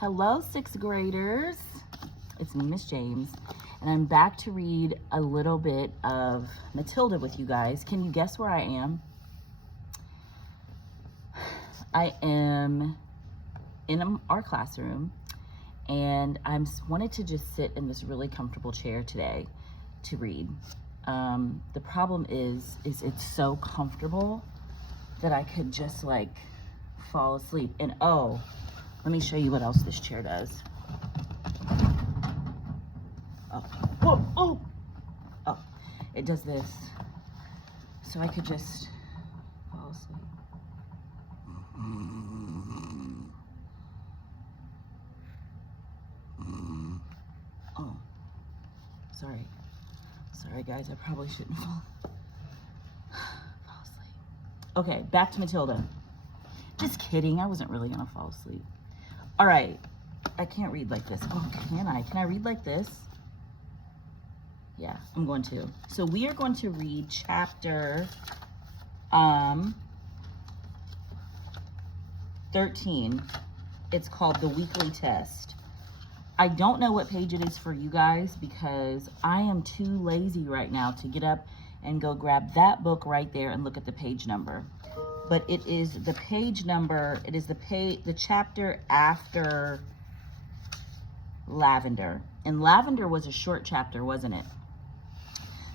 Hello, sixth graders. It's me, Miss James, and I'm back to read a little bit of Matilda with you guys. Can you guess where I am? I am in our classroom, and I wanted to just sit in this really comfortable chair today to read. The problem is it's so comfortable that I could just like fall asleep. And oh, let me show you what else this chair does. Oh, it does this. So I could just fall asleep. Oh, sorry guys, I probably shouldn't fall asleep. Okay, back to Matilda. Just kidding, I wasn't really gonna fall asleep. All right, I can't read like this. Oh, can I? Can I read like this? Yeah, I'm going to. So we are going to read chapter 13. It's called The Weekly Test. I don't know what page it is for you guys because I am too lazy right now to get up and go grab that book right there and look at the page number. But it is the page number, it is the chapter after Lavender. And Lavender was a short chapter, wasn't it?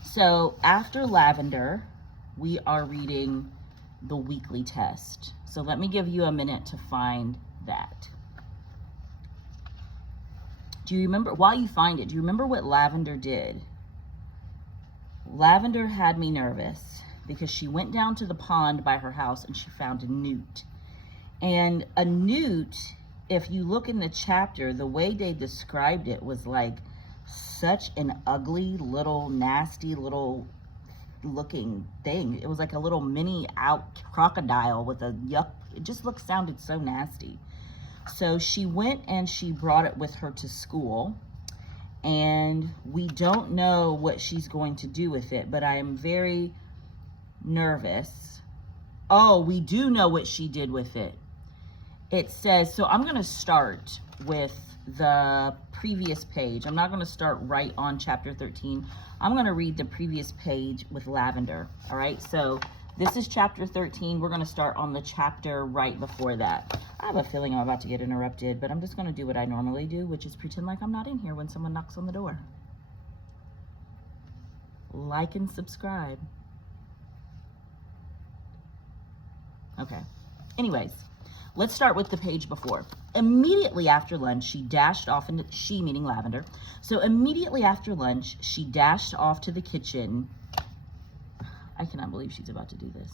So after Lavender, we are reading The Weekly Test. So let me give you a minute to find that. Do you remember, while you find it, do you remember what Lavender did? Lavender had me nervous because she went down to the pond by her house and she found a newt. And a newt, if you look in the chapter, the way they described it was like such an ugly little, nasty little looking thing. It was like a little mini crocodile with a yuck. It just sounded so nasty. So she went and she brought it with her to school. And we don't know what she's going to do with it, but I am very nervous. Oh, we do know what she did with it. It says, so I'm going to start with the previous page. I'm not going to start right on chapter 13. I'm going to read the previous page with Lavender. All right, so this is chapter 13. We're going to start on the chapter right before that. I have a feeling I'm about to get interrupted, but I'm just going to do what I normally do, which is pretend like I'm not in here when someone knocks on the door. Like and subscribe. Okay. Anyways, let's start with the page before. Immediately after lunch, she dashed off into, she meaning Lavender. So immediately after lunch, she dashed off to the kitchen. I cannot believe she's about to do this.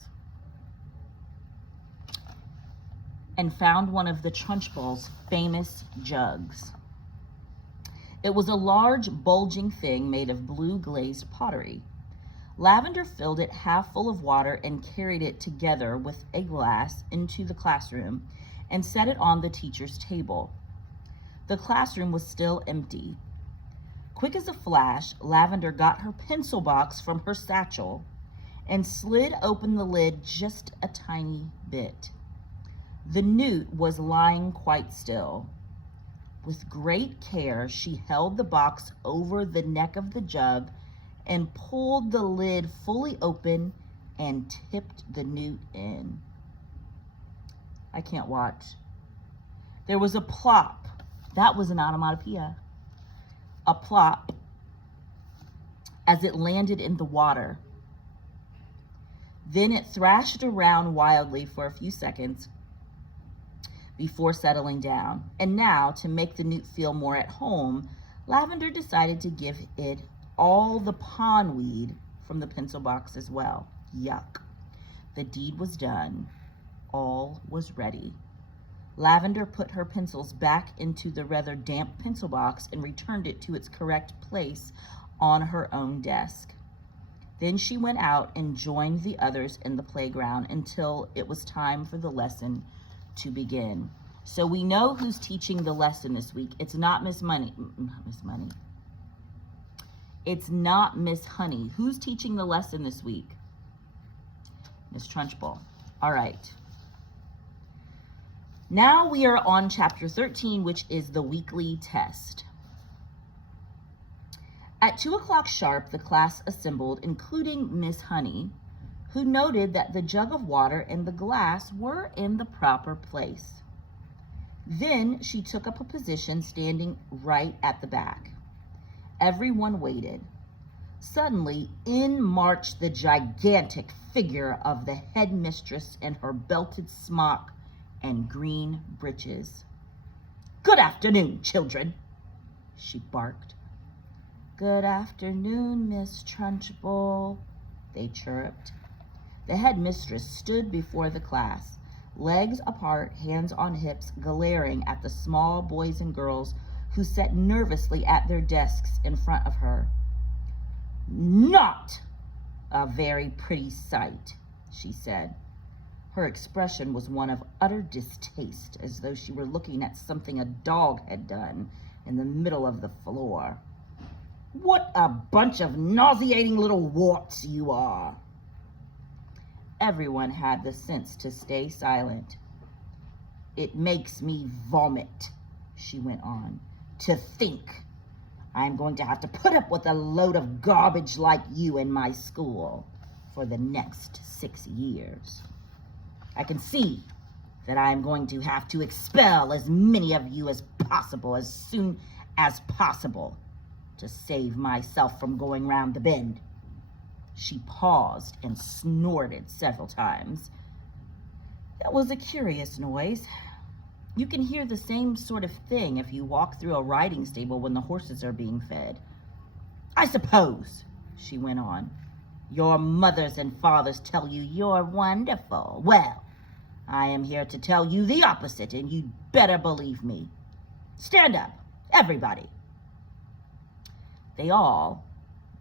And found one of the Trunchbull's famous jugs. It was a large, bulging thing made of blue glazed pottery. Lavender filled it half full of water and carried it together with a glass into the classroom and set it on the teacher's table. The classroom was still empty. Quick as a flash, Lavender got her pencil box from her satchel and slid open the lid just a tiny bit. The newt was lying quite still. With great care, she held the box over the neck of the jug and pulled the lid fully open and tipped the newt in. I can't watch. There was a plop. That was an onomatopoeia. A plop as it landed in the water. Then it thrashed around wildly for a few seconds before settling down. And now, to make the newt feel more at home, Lavender decided to give it all the pondweed from the pencil box as well. Yuck. The deed was done. All was ready. Lavender put her pencils back into the rather damp pencil box and returned it to its correct place on her own desk. Then she went out and joined the others in the playground until it was time for the lesson to begin. So we know who's teaching the lesson this week. It's not Miss Money. It's not Miss Honey. Who's teaching the lesson this week? Miss Trunchbull. All right. Now we are on chapter 13, which is the weekly test. At 2 o'clock sharp, the class assembled, including Miss Honey, who noted that the jug of water and the glass were in the proper place. Then she took up a position standing right at the back. Everyone waited. Suddenly, in marched the gigantic figure of the headmistress in her belted smock and green breeches. "Good afternoon, children," she barked. "Good afternoon, Miss Trunchbull," they chirped. The headmistress stood before the class, legs apart, hands on hips, glaring at the small boys and girls who sat nervously at their desks in front of her. "Not a very pretty sight," she said. Her expression was one of utter distaste, as though she were looking at something a dog had done in the middle of the floor. "What a bunch of nauseating little warts you are." Everyone had the sense to stay silent. "It makes me vomit," she went on, "to think I'm going to have to put up with a load of garbage like you in my school for the next 6 years. I can see that I'm going to have to expel as many of you as possible as soon as possible to save myself from going round the bend." She paused and snorted several times. That was a curious noise. You can hear the same sort of thing if you walk through a riding stable when the horses are being fed. "I suppose," she went on, "your mothers and fathers tell you you're wonderful. Well, I am here to tell you the opposite, and you'd better believe me. Stand up, everybody." They all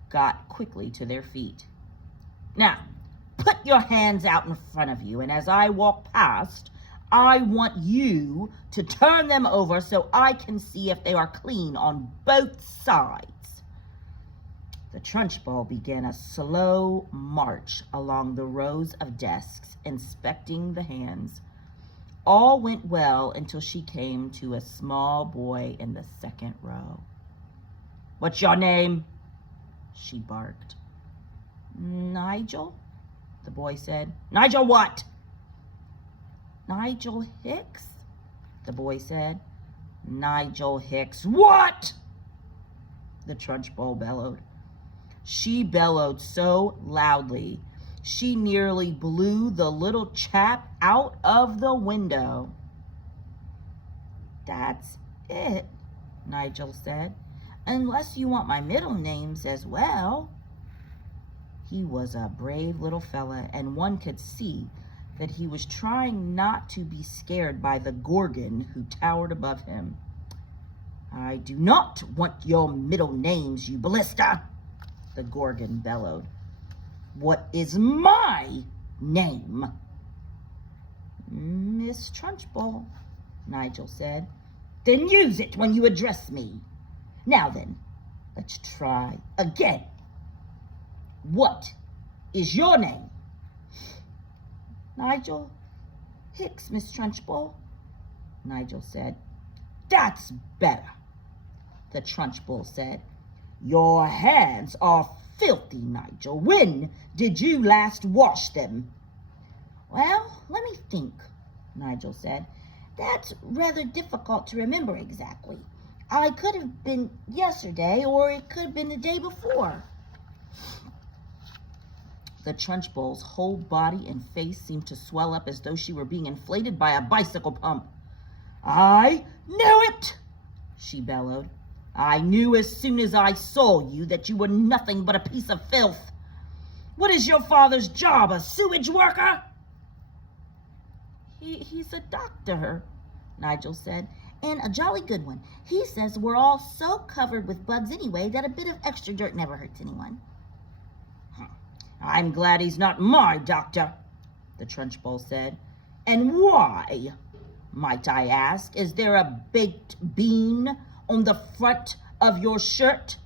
got quickly to their feet. "Now, put your hands out in front of you, and as I walk past, I want you to turn them over so I can see if they are clean on both sides." The Trunchbull began a slow march along the rows of desks, inspecting the hands. All went well until she came to a small boy in the second row. "What's your name?" she barked. "Nigel," the boy said. "Nigel what?" "Nigel Hicks," the boy said. "Nigel Hicks what?" the Trunchbull bellowed. She bellowed so loudly, she nearly blew the little chap out of the window. "That's it," Nigel said, "unless you want my middle names as well." He was a brave little fella, and one could see that he was trying not to be scared by the Gorgon who towered above him. "I do not want your middle names, you ballista," the Gorgon bellowed. "What is my name?" "Miss Trunchbull," Nigel said. "Then use it when you address me. Now then, let's try again. What is your name?" "Nigel Hicks, Miss Trunchbull," Nigel said. "That's better," the Trunchbull said. "Your hands are filthy, Nigel. When did you last wash them?" "Well, let me think," Nigel said. "That's rather difficult to remember exactly. I could have been yesterday, or it could have been the day before." The Trunchbull's whole body and face seemed to swell up as though she were being inflated by a bicycle pump. "I knew it!" she bellowed. "I knew as soon as I saw you that you were nothing but a piece of filth. What is your father's job, a sewage worker?" He's a doctor," Nigel said, "and a jolly good one. He says we're all so covered with bugs anyway that a bit of extra dirt never hurts anyone." "I'm glad he's not my doctor," the Trunchbull said. "And why, might I ask, is there a baked bean on the front of your shirt?"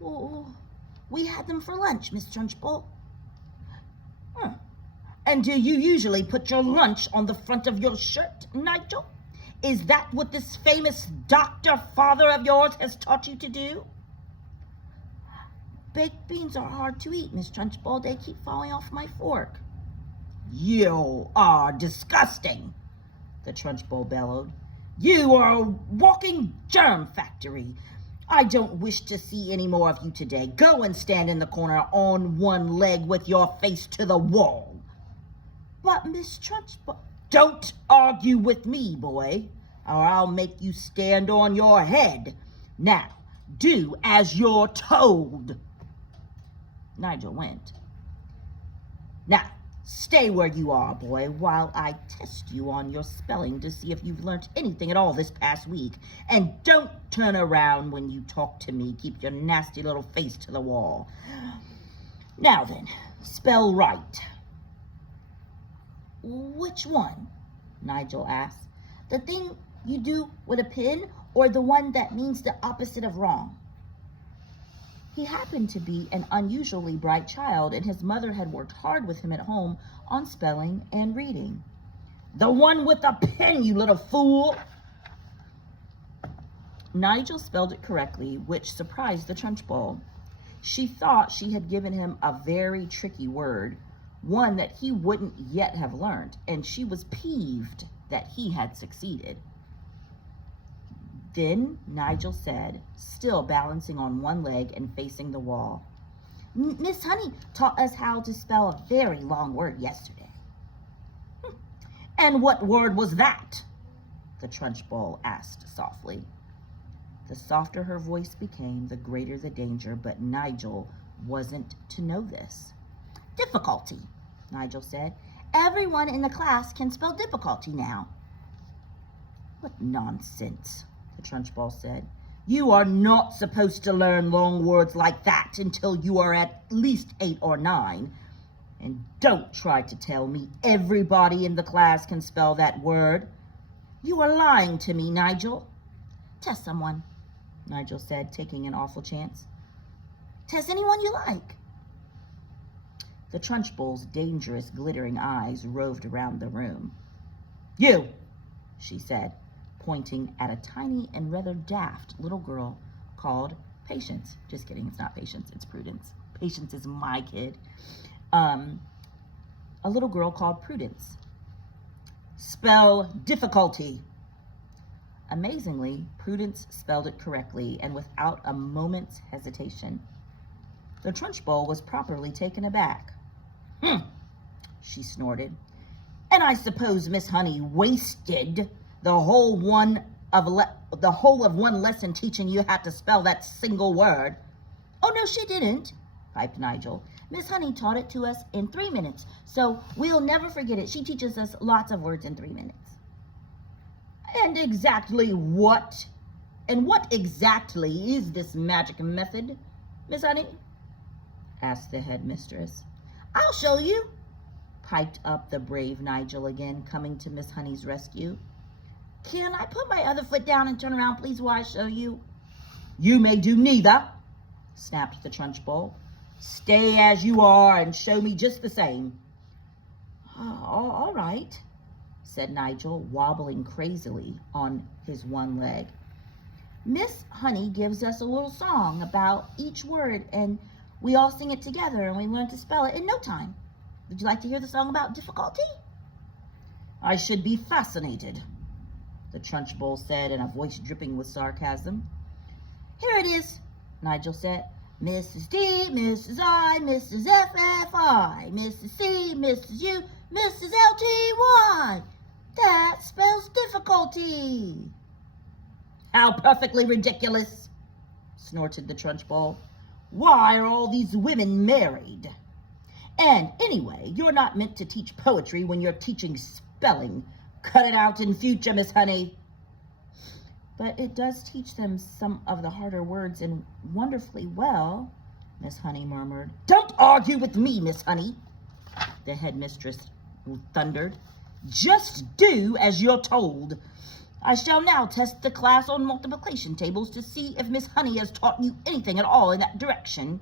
"Oh, we had them for lunch, Miss Trunchbull." And do you usually put your lunch on the front of your shirt, Nigel? Is that what this famous doctor father of yours has taught you to do? Baked beans are hard to eat, Miss Trunchbull. They keep falling off my fork. You are disgusting, the Trunchbull bellowed. You are a walking germ factory. I don't wish to see any more of you today. Go and stand in the corner on one leg with your face to the wall. But Miss Trunchbull... Don't argue with me, boy, or I'll make you stand on your head. Now, do as you're told. Nigel went. Now, stay where you are, boy, while I test you on your spelling to see if you've learnt anything at all this past week. And don't turn around when you talk to me. Keep your nasty little face to the wall. Now then, spell right. Which one? Nigel asked. The thing you do with a pen, or the one that means the opposite of wrong? He happened to be an unusually bright child, and his mother had worked hard with him at home on spelling and reading. The one with the pen, you little fool! Nigel spelled it correctly, which surprised the Trunchbull. She thought she had given him a very tricky word, one that he wouldn't yet have learned, and she was peeved that he had succeeded. Then Nigel said, still balancing on one leg and facing the wall, Miss Honey taught us how to spell a very long word yesterday. And what word was that? The Trunchbull asked softly. The softer her voice became, the greater the danger, but Nigel wasn't to know this. Difficulty, Nigel said. Everyone in the class can spell difficulty now. What nonsense, the Trunchbull said. You are not supposed to learn long words like that until you are at least 8 or 9. And don't try to tell me everybody in the class can spell that word. You are lying to me, Nigel. Test someone, Nigel said, taking an awful chance. Test anyone you like. The Trunchbull's dangerous, glittering eyes roved around the room. You, she said, pointing at a tiny and rather daft little girl called Patience. Just kidding, it's not Patience, it's Prudence. Patience is my kid. A little girl called Prudence. Spell difficulty. Amazingly, Prudence spelled it correctly and without a moment's hesitation. The Trunchbull was properly taken aback. She snorted. And I suppose Miss Honey wasted the whole of one lesson teaching you how to spell that single word. Oh, no, she didn't, piped Nigel. Miss Honey taught it to us in 3 minutes, so we'll never forget it. She teaches us lots of words in 3 minutes. And what exactly is this magic method, Miss Honey? Asked the headmistress. I'll show you, piped up the brave Nigel again, coming to Miss Honey's rescue. Can I put my other foot down and turn around, please, while I show you? You may do neither, snapped the Trunchbull. Stay as you are and show me just the same. All right, said Nigel, wobbling crazily on his one leg. Miss Honey gives us a little song about each word, and we all sing it together, and we learn to spell it in no time. Would you like to hear the song about difficulty? I should be fascinated, the Trunchbull said in a voice dripping with sarcasm. Here it is, Nigel said. Mrs. D, Mrs. I, Mrs. FFI, Mrs. C, Mrs. U, Mrs. LTY. That spells difficulty. How perfectly ridiculous, snorted the Trunchbull. Why are all these women married? And anyway, you're not meant to teach poetry when you're teaching spelling. Cut it out in future, Miss Honey. But it does teach them some of the harder words and wonderfully well, Miss Honey murmured. Don't argue with me, Miss Honey, the headmistress thundered. Just do as you're told. I shall now test the class on multiplication tables to see if Miss Honey has taught you anything at all in that direction.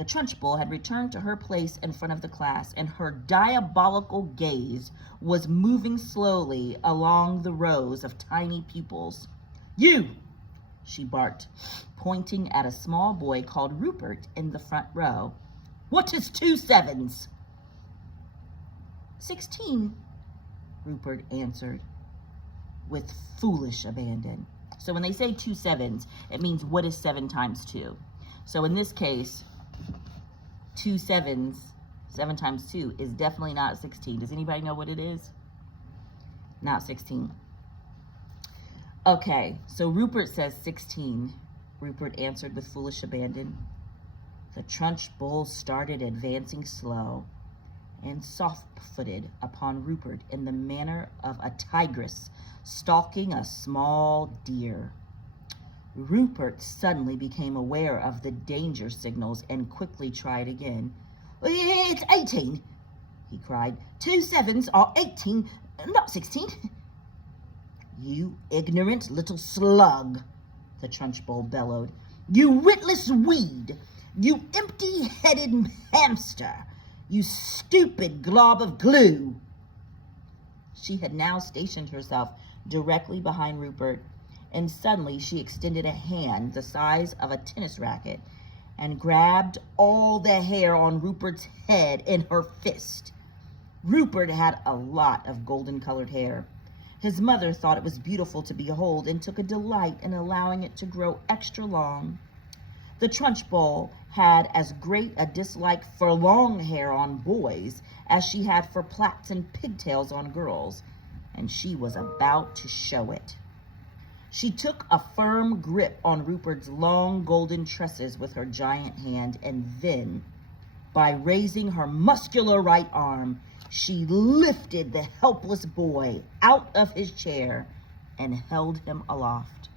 The Trunchbull had returned to her place in front of the class, and her diabolical gaze was moving slowly along the rows of tiny pupils. "You!" she barked, pointing at a small boy called Rupert in the front row. "What is 2 sevens?" 16, Rupert answered with foolish abandon. So when they say 2 sevens, it means what is 7 times 2? So in this case, 2 sevens, 7 times 2 is definitely not 16. Does anybody know what it is? Not 16. Okay, so Rupert says 16. Rupert answered with foolish abandon. The Trunchbull started advancing slow and soft-footed upon Rupert in the manner of a tigress stalking a small deer. Rupert suddenly became aware of the danger signals and quickly tried again. "It's 18, he cried. 2 sevens are 18, not 16. "You ignorant little slug," the Trunchbull bellowed. "You witless weed! You empty-headed hamster! You stupid glob of glue!" She had now stationed herself directly behind Rupert, and suddenly she extended a hand the size of a tennis racket and grabbed all the hair on Rupert's head in her fist. Rupert had a lot of golden-colored hair. His mother thought it was beautiful to behold and took a delight in allowing it to grow extra long. The Trunchbull had as great a dislike for long hair on boys as she had for plaits and pigtails on girls, and she was about to show it. She took a firm grip on Rupert's long golden tresses with her giant hand, and then, by raising her muscular right arm, she lifted the helpless boy out of his chair and held him aloft.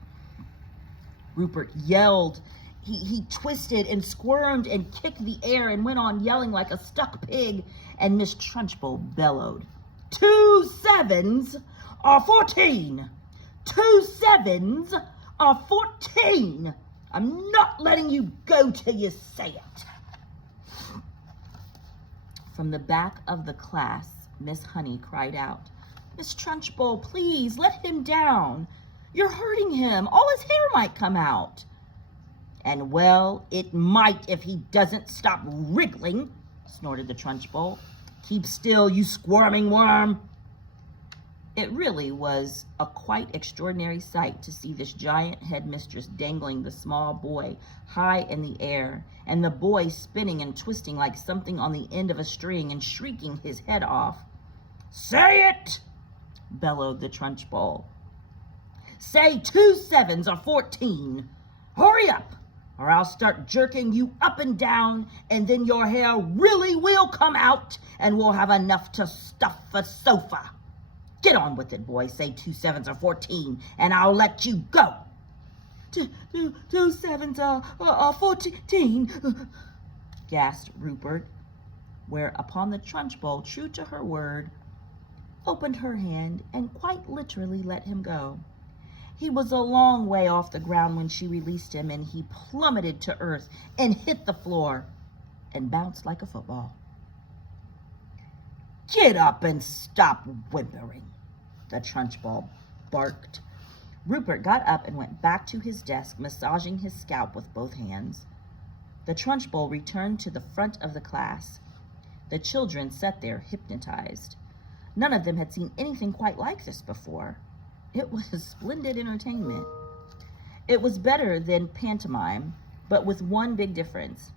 Rupert yelled. He twisted and squirmed and kicked the air and went on yelling like a stuck pig, and Miss Trunchbull bellowed, 2 sevens are 14! 2 sevens are 14! I'm not letting you go till you say it." From the back of the class, Miss Honey cried out, "Miss Trunchbull, please let him down. You're hurting him. All his hair might come out." "And well, it might if he doesn't stop wriggling," snorted the Trunchbull. "Keep still, you squirming worm." It really was a quite extraordinary sight to see this giant headmistress dangling the small boy high in the air, and the boy spinning and twisting like something on the end of a string and shrieking his head off. "Say it!" bellowed the Trunchbull. "Say 2 sevens are 14. Hurry up, or I'll start jerking you up and down, and then your hair really will come out, and we'll have enough to stuff a sofa. Get on with it, boy. Say 2 sevens are 14, and I'll let you go." Two sevens are 14, gasped Rupert, whereupon the Trunchbull, true to her word, opened her hand and quite literally let him go. He was a long way off the ground when she released him, and he plummeted to earth and hit the floor and bounced like a football. "Get up and stop whimpering," the Trunchbull barked. Rupert got up and went back to his desk, massaging his scalp with both hands. The Trunchbull returned to the front of the class. The children sat there hypnotized. None of them had seen anything quite like this before. It was splendid entertainment. It was better than pantomime, but with one big difference.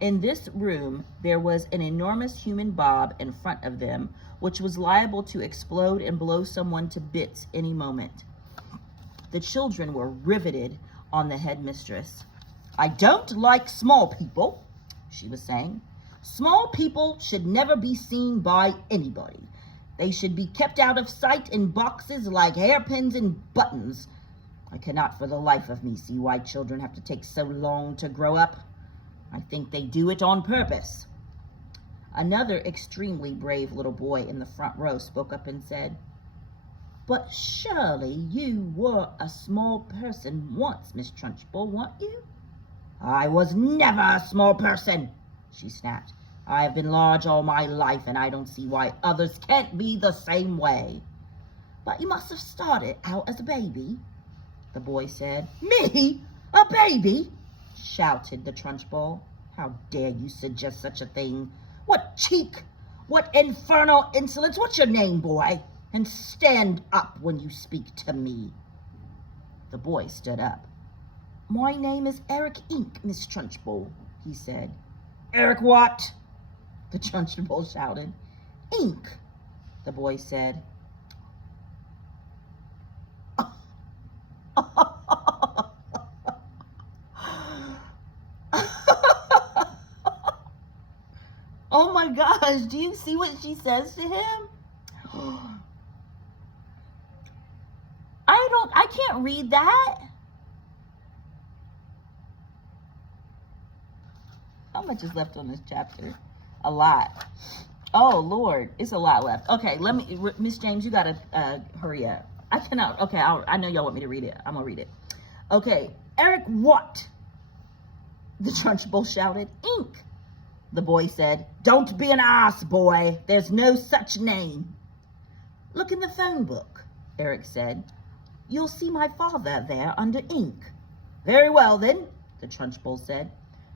In this room, there was an enormous human bob in front of them, which was liable to explode and blow someone to bits any moment. The children were riveted on the headmistress. "I don't like small people," she was saying. "Small people should never be seen by anybody. They should be kept out of sight in boxes like hairpins and buttons. I cannot for the life of me see why children have to take so long to grow up. I think they do it on purpose." Another extremely brave little boy in the front row spoke up and said, "But surely you were a small person once, Miss Trunchbull, weren't you?" I was never a small person, she snapped. I have been large all my life, and I don't see why others can't be the same way. But you must have started out as a baby, the boy said. Me? A baby? Shouted the Trunchbull. How dare you suggest such a thing? What cheek! What infernal insolence! What's your name, boy? And stand up when you speak to me. The boy stood up. My name is Eric Ink, Miss Trunchbull, he said. Eric what? The Trunchbull shouted. Ink, the boy said. Oh my gosh, do you see what she says to him? I can't read that. How much is left on this chapter? A lot. Oh Lord, it's a lot left. Okay, Miss James, you gotta hurry up. I cannot, okay, I know y'all want me to read it. I'm gonna read it. Okay, Eric what? The Trunchbull shouted. Ink, the boy said. Don't be an ass, boy. There's no such name. Look in the phone book, Eric said. You'll see my father there under Ink. Very well, then, the Trunchbull said.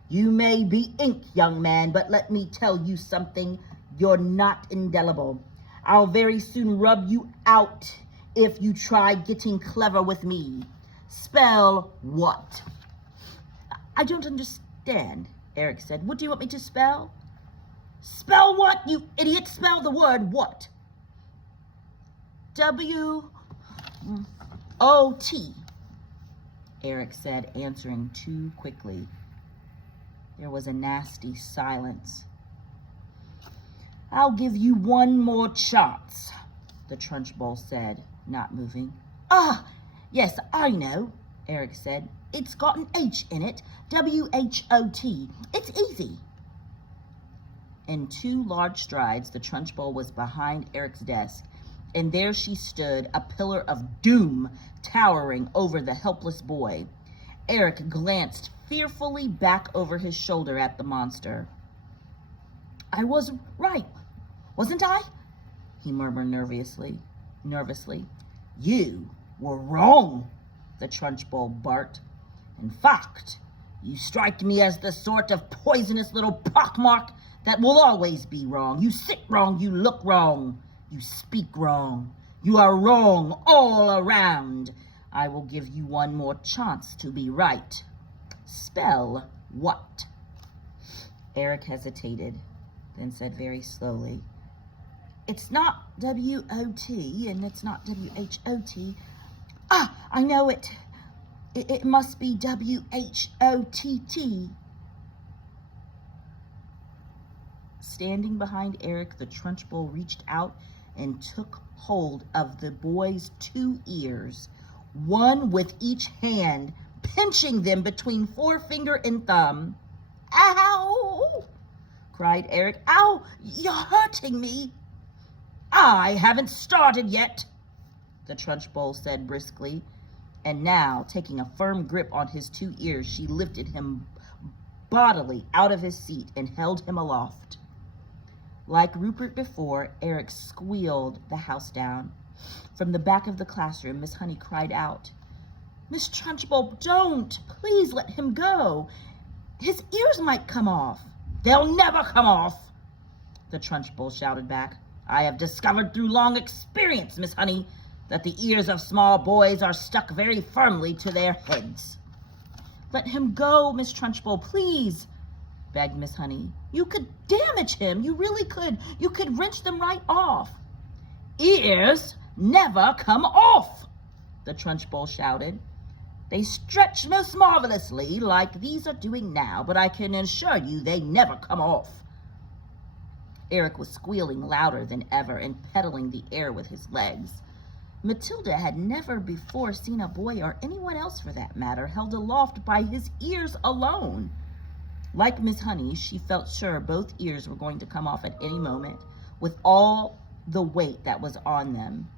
You may be Ink, young man, but let me tell you something. You're not indelible. I'll very soon rub you out if you try getting clever with me. Spell what? I don't understand, Eric said. What do you want me to spell? Spell what, you idiot? Spell the word what? W-O-T, Eric said, answering too quickly. There was a nasty silence. I'll give you one more chance, the Trunchbull said, not moving. Ah, yes, I know, Eric said. It's got an H in it, W-H-O-T. It's easy. In 2 large strides, the Trunchbull was behind Eric's desk, and there she stood, a pillar of doom towering over the helpless boy. Eric glanced fearfully back over his shoulder at the monster. I was right, wasn't I? He murmured nervously. You were wrong, the Trunchbull barked. In fact, you strike me as the sort of poisonous little pockmark that will always be wrong. You sit wrong, you look wrong, you speak wrong. You are wrong all around. I will give you one more chance to be right. Spell what? Eric hesitated, then said very slowly, It's not W-O-T and it's not W-H-O-T. Ah, I know it. It must be W-H-O-T-T. Standing behind Eric, the Trunchbull reached out and took hold of the boy's 2 ears, one with each hand, pinching them between forefinger and thumb. Ow! Cried Eric. Ow! You're hurting me. I haven't started yet, the Trunchbull said briskly. And now, taking a firm grip on his 2 ears, she lifted him bodily out of his seat and held him aloft. Like Rupert before, Eric squealed the house down. From the back of the classroom, Miss Honey cried out, Miss Trunchbull, don't! Please let him go. His ears might come off. They'll never come off, the Trunchbull shouted back. I have discovered through long experience, Miss Honey, that the ears of small boys are stuck very firmly to their heads. Let him go, Miss Trunchbull, please, begged Miss Honey. You could damage him. You really could. You could wrench them right off. Ears never come off, the Trunchbull shouted. They stretch most marvelously, like these are doing now, but I can assure you they never come off. Eric was squealing louder than ever and pedaling the air with his legs. Matilda had never before seen a boy, or anyone else for that matter, held aloft by his ears alone. Like Miss Honey, she felt sure both ears were going to come off at any moment, with all the weight that was on them.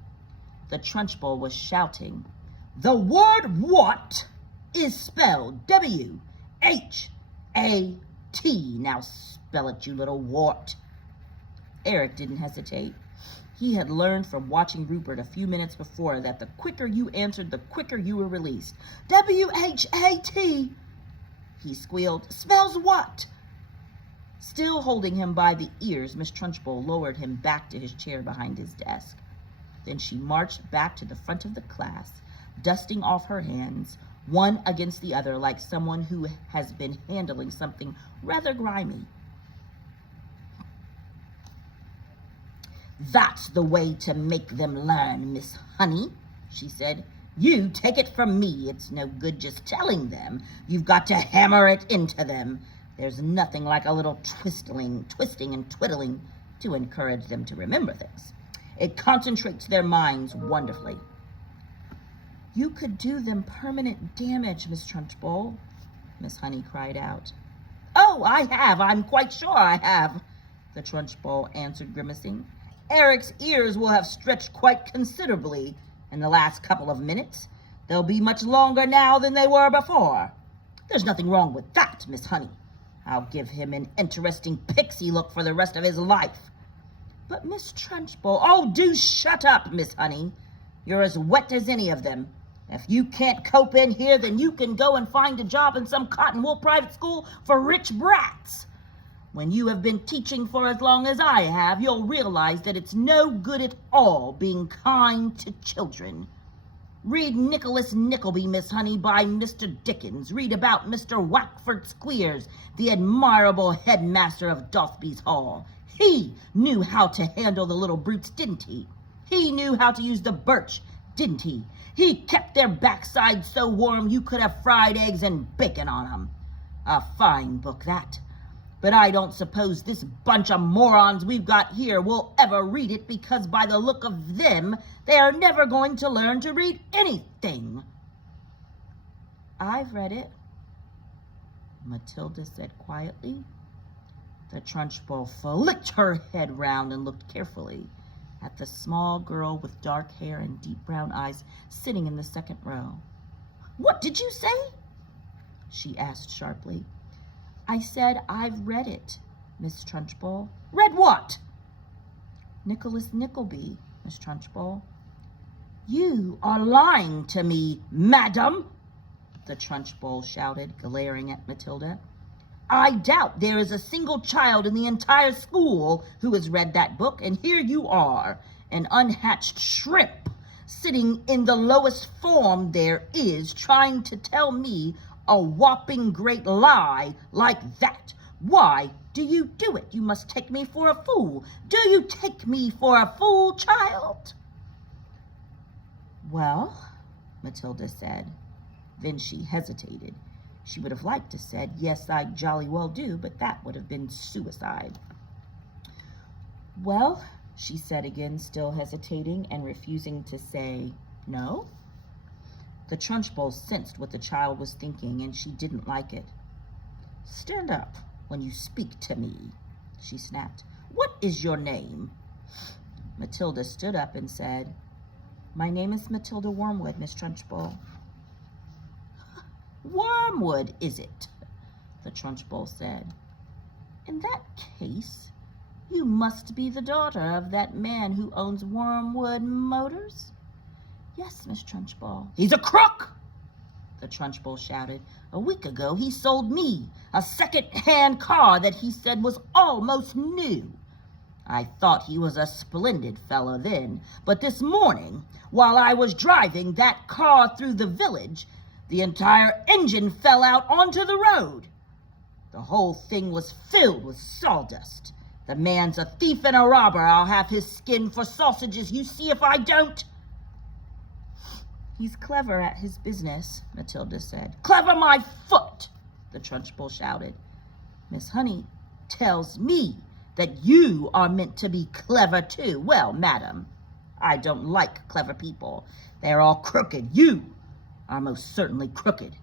The Trunchbull was shouting, The word what is spelled W-H-A-T, H-A-T. Now spell it, you little wart. Eric didn't hesitate. He had learned from watching Rupert a few minutes before that the quicker you answered, the quicker you were released. W-H-A-T, he squealed. Spells what? Still holding him by the ears, Miss Trunchbull lowered him back to his chair behind his desk. Then she marched back to the front of the class, dusting off her hands, one against the other, like someone who has been handling something rather grimy. That's the way to make them learn, Miss Honey, she said. You take it from me. It's no good just telling them. You've got to hammer it into them. There's nothing like a little twisting and twiddling to encourage them to remember things. It concentrates their minds wonderfully. You could do them permanent damage, Miss Trunchbull, Miss Honey cried out. Oh, I have. I'm quite sure I have, the Trunchbull answered, grimacing. Eric's ears will have stretched quite considerably in the last couple of minutes. They'll be much longer now than they were before. There's nothing wrong with that, Miss Honey. I'll give him an interesting pixie look for the rest of his life. But Miss Trunchbull, oh, do shut up, Miss Honey. You're as wet as any of them. If you can't cope in here, then you can go and find a job in some cotton wool private school for rich brats. When you have been teaching for as long as I have, you'll realize that it's no good at all being kind to children. Read Nicholas Nickleby, Miss Honey, by Mr. Dickens. Read about Mr. Wackford Squeers, the admirable headmaster of Dothby's Hall. He knew how to handle the little brutes, didn't he? He knew how to use the birch, didn't he? He kept their backsides so warm you could have fried eggs and bacon on 'em. A fine book, that. But I don't suppose this bunch of morons we've got here will ever read it, because by the look of them, they are never going to learn to read anything. I've read it, Matilda said quietly. The Trunchbull flicked her head round and looked carefully at the small girl with dark hair and deep brown eyes sitting in the second row. What did you say? She asked sharply. I said I've read it, Miss Trunchbull. Read what? Nicholas Nickleby, Miss Trunchbull. You are lying to me, madam, the Trunchbull shouted, glaring at Matilda. I doubt there is a single child in the entire school who has read that book, and here you are, an unhatched shrimp, sitting in the lowest form there is, trying to tell me a whopping great lie like that. Why do you do it? You must take me for a fool. Do you take me for a fool, child? Well, Matilda said. Then she hesitated. She would have liked to have said, yes, I jolly well do, but that would have been suicide. Well, she said again, still hesitating and refusing to say no. The Trunchbull sensed what the child was thinking, and she didn't like it. Stand up when you speak to me, she snapped. What is your name? Matilda stood up and said, My name is Matilda Wormwood, Miss Trunchbull. Wormwood, is it? The Trunchbull said. In that case, you must be the daughter of that man who owns Wormwood Motors? Yes, Miss Trunchbull. He's a crook! The Trunchbull shouted. A week ago, he sold me a second-hand car that he said was almost new. I thought he was a splendid fellow then, but this morning, while I was driving that car through the village, the entire engine fell out onto the road. The whole thing was filled with sawdust. The man's a thief and a robber. I'll have his skin for sausages. You see if I don't. He's clever at his business, Matilda said. Clever my foot, the Trunchbull shouted. Miss Honey tells me that you are meant to be clever too. Well, madam, I don't like clever people. They're all crooked. You are most certainly crooked.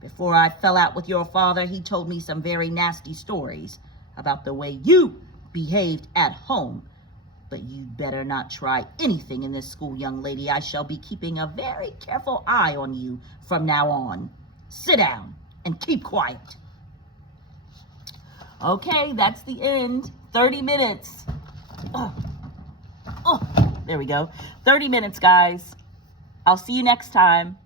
Before I fell out with your father, he told me some very nasty stories about the way you behaved at home. But you'd better not try anything in this school, young lady. I shall be keeping a very careful eye on you from now on. Sit down and keep quiet. Okay, that's the end. 30 minutes. Oh, there we go. 30 minutes, guys. I'll see you next time.